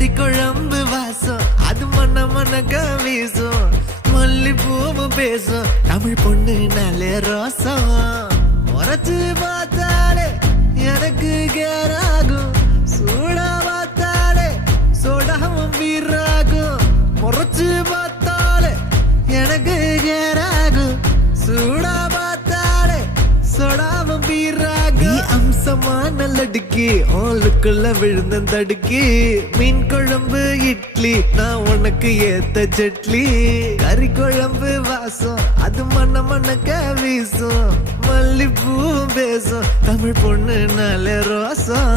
கறி குழம்பு வாசம் அது மண்ண மண்ணக்க வீசும் மல்லிப்பூவும் பேசும் தமிழ் பொண்ணு நல்ல ரோசம் உரைச்சு பார்த்தாலே எனக்கு கேராகும் சூடா பார்த்தாலே சோடாவும் வீராகும் முறைச்சு பார்த்தாலே எனக்கு கேராகும் சூடா பார்த்தாலே சோடாவும் வீராகும் அம்சமான லடுக்கி ஆளுக்குள்ள விழுந்த தடுக்கி மீன் குழம்பு இட்லி நான் உனக்கு ஏத்த சட்லி கறி குழம்பு வாசம் அது மண்ண மண்ணக்க வீசும் மல்லிப்பூ பேசும் தமிழ் பொண்ணு நல்ல ரோசம்